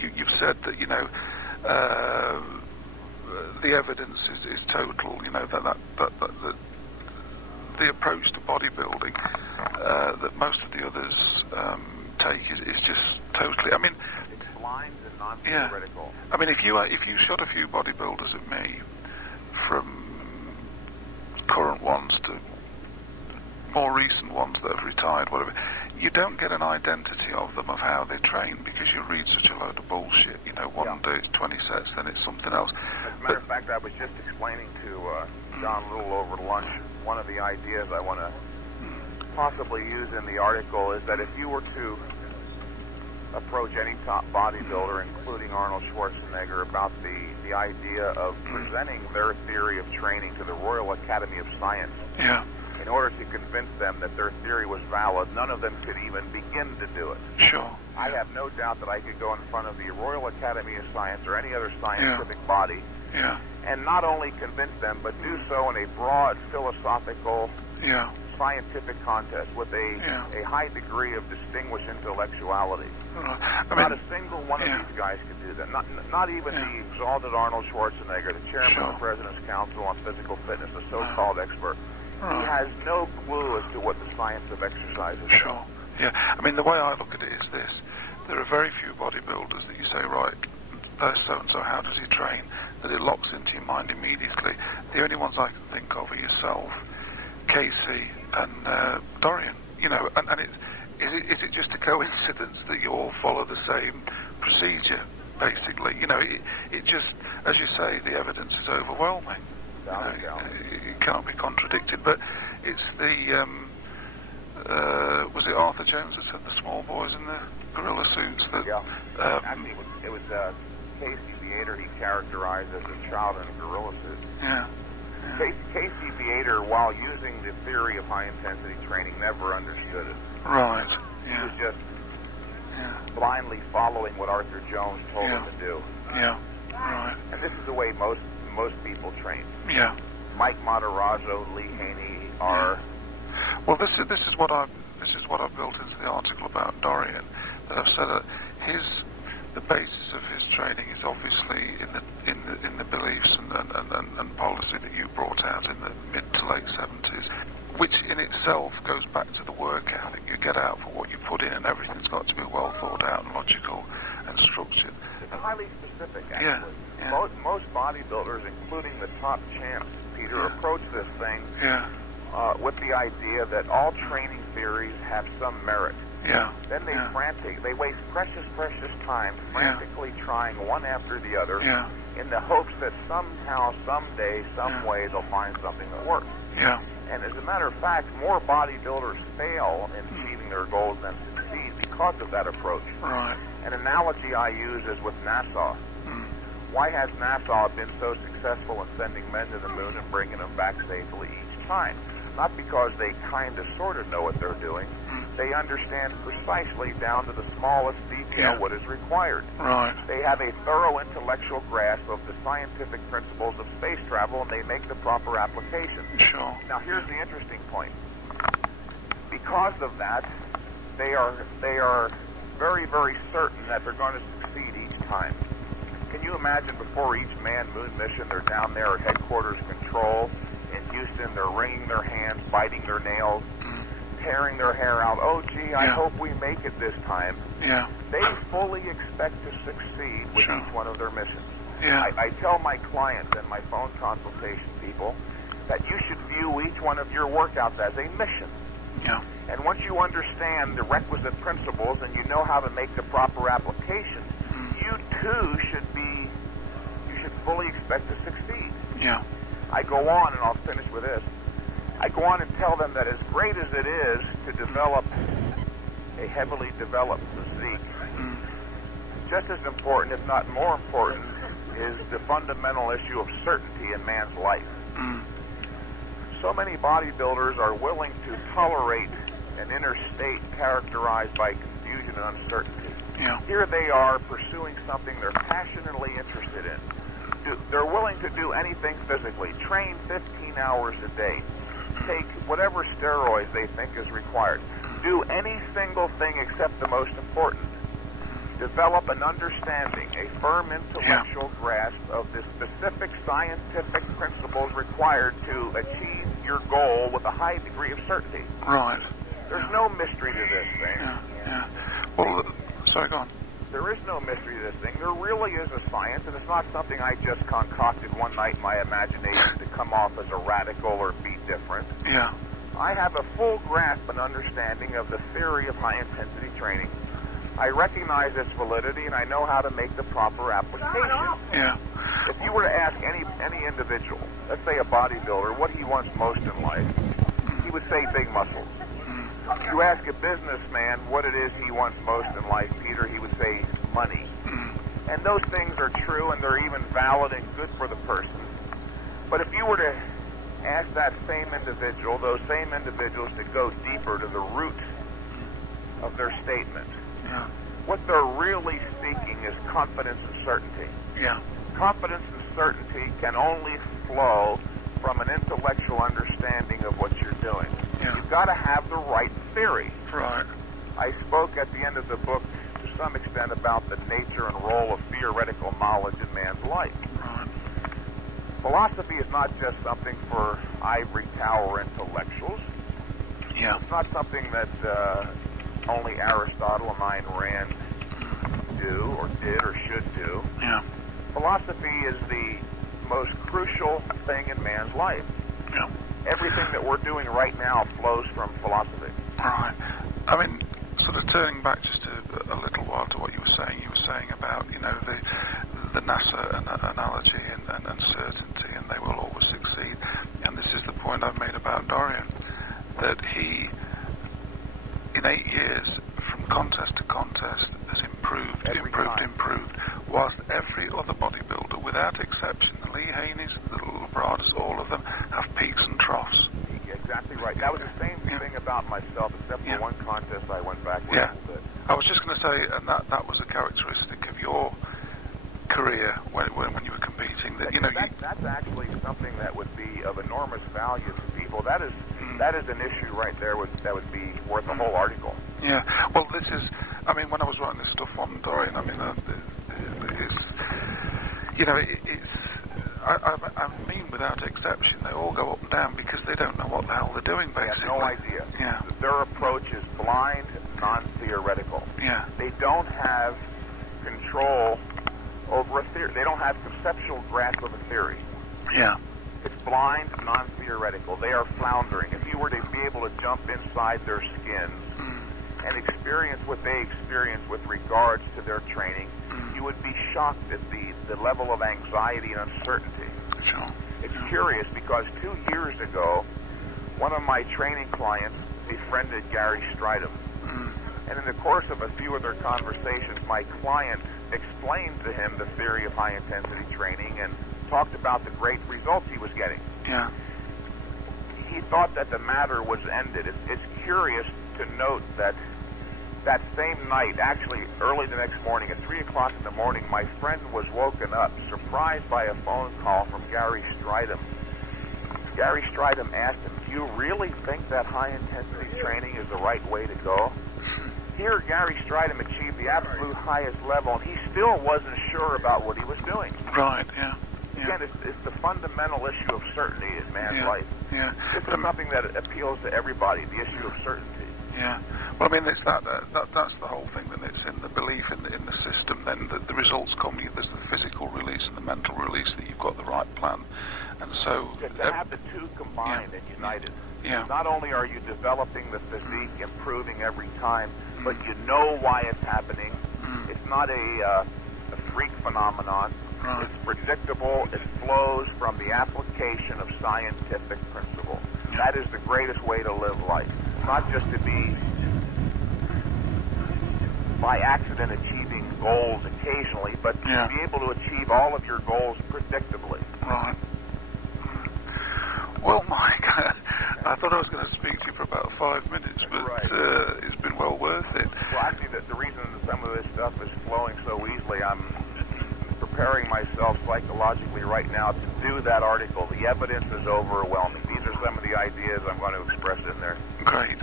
you've said that, you know, the evidence is total, you know, that the approach to bodybuilding that most of the others take is just totally, I mean, it's blind and non-theoretical. I mean, if you shot a few bodybuilders at me, from current ones to more recent ones that have retired, whatever, you don't get an identity of them, of how they train, because you read such a load of bullshit. You know, one day it's 20 sets, then it's something else. As a matter of fact, I was just explaining to John Little over lunch, one of the ideas I want to possibly use in the article is that if you were to approach any top bodybuilder, including Arnold Schwarzenegger, about the idea of presenting their theory of training to the Royal Academy of Science, in order to convince them that their theory was valid, none of them could even begin to do it. Sure. I have no doubt that I could go in front of the Royal Academy of Science or any other scientific body and not only convince them, but do so in a broad philosophical scientific contest with a high degree of distinguished intellectuality. Not a single one of these guys could do that. Not even the exalted Arnold Schwarzenegger, the chairman of the President's Council on Physical Fitness, the so-called expert. He has no clue as to what the science of exercise is. Sure. Yeah. I mean, the way I look at it is this. There are very few bodybuilders that you say, right, there's so-and-so, how does he train? That it locks into your mind immediately. The only ones I can think of are yourself, Casey, and Dorian. You know, and is it just a coincidence that you all follow the same procedure, basically? You know, it just, as you say, the evidence is overwhelming. It can't be contradicted, but it's the was it Arthur Jones that said the small boys in the gorilla suits that actually it was Casey Viator he characterized as a child in a gorilla suit. Casey Viator, while using the theory of high intensity training, never understood it. Right. He was just blindly following what Arthur Jones told him to do. Yeah. Right. And this is the way most people train. Yeah. Mike Matarazzo, Lee Haney are. Well, this is what I've built into the article about Dorian. That I've said that the basis of his training is obviously in the beliefs and policy that you brought out in the mid to late 70s, which in itself goes back to the work ethic. You get out for what you put in, and everything's got to be well thought out and logical and structured. It's highly specific, actually. Most bodybuilders, including the top champs, Peter, approach this thing with the idea that all training theories have some merit. Then they waste precious time frantically trying one after the other in the hopes that somehow, someday, some way they'll find something that works. And as a matter of fact, more bodybuilders fail in achieving their goals than succeed because of that approach. Right. An analogy I use is with NASA. Why has NASA been so successful in sending men to the moon and bringing them back safely each time? Not because they kind of sort of know what they're doing. They understand precisely down to the smallest detail what is required. Right. They have a thorough intellectual grasp of the scientific principles of space travel, and they make the proper application. Sure. Now, here's the interesting point. Because of that, they are very, very certain that they're going to succeed each time. Can you imagine before each manned moon mission, they're down there at headquarters control in Houston, they're wringing their hands, biting their nails, tearing their hair out. Oh, gee, I hope we make it this time. They fully expect to succeed with each one of their missions. I tell my clients and my phone consultation people that you should view each one of your workouts as a mission. And once you understand the requisite principles and you know how to make the proper application, you too should fully expect to succeed. I go on, and I'll finish with this. I go on and tell them that as great as it is to develop a heavily developed physique, just as important, if not more important, is the fundamental issue of certainty in man's life. So many bodybuilders are willing to tolerate an inner state characterized by confusion and uncertainty. Here they are pursuing something they're passionately interested in. They're willing to do anything physically, train 15 hours a day, take whatever steroids they think is required, do any single thing except the most important. develop an understanding, a firm intellectual grasp of the specific scientific principles required to achieve your goal with a high degree of certainty. Right. There's no mystery to this thing. Yeah. Well, sorry, go on. There is no mystery to this thing. There really is a science, and it's not something I just concocted one night in my imagination to come off as a radical or be different. Yeah. I have a full grasp and understanding of the theory of high-intensity training. I recognize its validity, and I know how to make the proper application. Yeah. If you were to ask any individual, let's say a bodybuilder, what he wants most in life, he would say big muscles. You ask a businessman what it is he wants most in life, Peter, he would say money. And those things are true, and they're even valid and good for the person. But if you were to ask that same individual, those same individuals, to go deeper to the root of their statement, what they're really seeking is confidence and certainty. Yeah. Confidence and certainty can only flow from an intellectual understanding of what you're doing. Yeah. You've got to have the right theory. Right. I spoke at the end of the book to some extent about the nature and role of theoretical knowledge in man's life. Right. Philosophy is not just something for ivory tower intellectuals. Yeah. It's not something that only Aristotle and Ayn Rand do or did or should do. Yeah. Philosophy is the most crucial thing in man's life. Yeah. Everything that we're doing right now flows from philosophy. Right. I mean, sort of turning back just a little while to what you were saying about, the NASA analogy and uncertainty, and they will always succeed. And this is the point I've made about Dorian, that he, in 8 years, from contest to contest, has improved, whilst every other bodybuilder, without exception, the Lee Haney's, the Labradas, all of them, have peaks and troughs. Exactly right. That was the same thing about myself, except for one contest I went backwards a little bit. I was just going to say, and that was a characteristic of your career when you were competing. That's actually something that would be of enormous value to people. That is an issue right there that would be worth a whole article. Yeah. Well, this is. I mean, when I was writing this stuff on Dorian, I mean, it's. I mean, without exception, they all go up and down because they don't know what the hell they're doing, basically. They have no idea. Yeah. Their approach is blind, non-theoretical. Yeah. They don't have control over a theory. They don't have conceptual grasp of a theory. Yeah. It's blind, non-theoretical. They are floundering. If you were to be able to jump inside their skins and experience what they experience with regards to their training, you would be shocked at the level of anxiety and uncertainty. Sure. It's curious because 2 years ago, one of my training clients befriended Gary Stridham. And in the course of a few of their conversations, my client explained to him the theory of high-intensity training and talked about the great results he was getting. Yeah. He thought that the matter was ended. It's curious to note that same night, actually early the next morning, at 3 o'clock in the morning, my friend was woken up, surprised by a phone call from Gary Stridham. Gary Stridham asked him, "Do you really think that high-intensity training is the right way to go?" Here, Gary Stridham achieved the absolute highest level, and he still wasn't sure about what he was doing. Right, yeah. Again, it's the fundamental issue of certainty in man's life. Yeah. This is something that appeals to everybody, the issue of certainty. Yeah. Well, I mean, it's that's the whole thing. Then it's in the belief in the system. Then the results come. There's the physical release and the mental release that you've got the right plan. And so to have the two combined and united. Yeah. Not only are you developing the physique, improving every time, but you know why it's happening. It's not a freak phenomenon. Right. It's predictable. It flows from the application of scientific principle. Yeah. That is the greatest way to live life. Not just to be, by accident, achieving goals occasionally, but to be able to achieve all of your goals predictably. Right. Well, Mike, I thought I was going to speak to you for about 5 minutes, but it's been well worth it. Well, actually, the reason that some of this stuff is flowing so easily, I'm preparing myself psychologically right now to do that article. The evidence is overwhelming. These are some of the ideas I'm going to express in there. Great.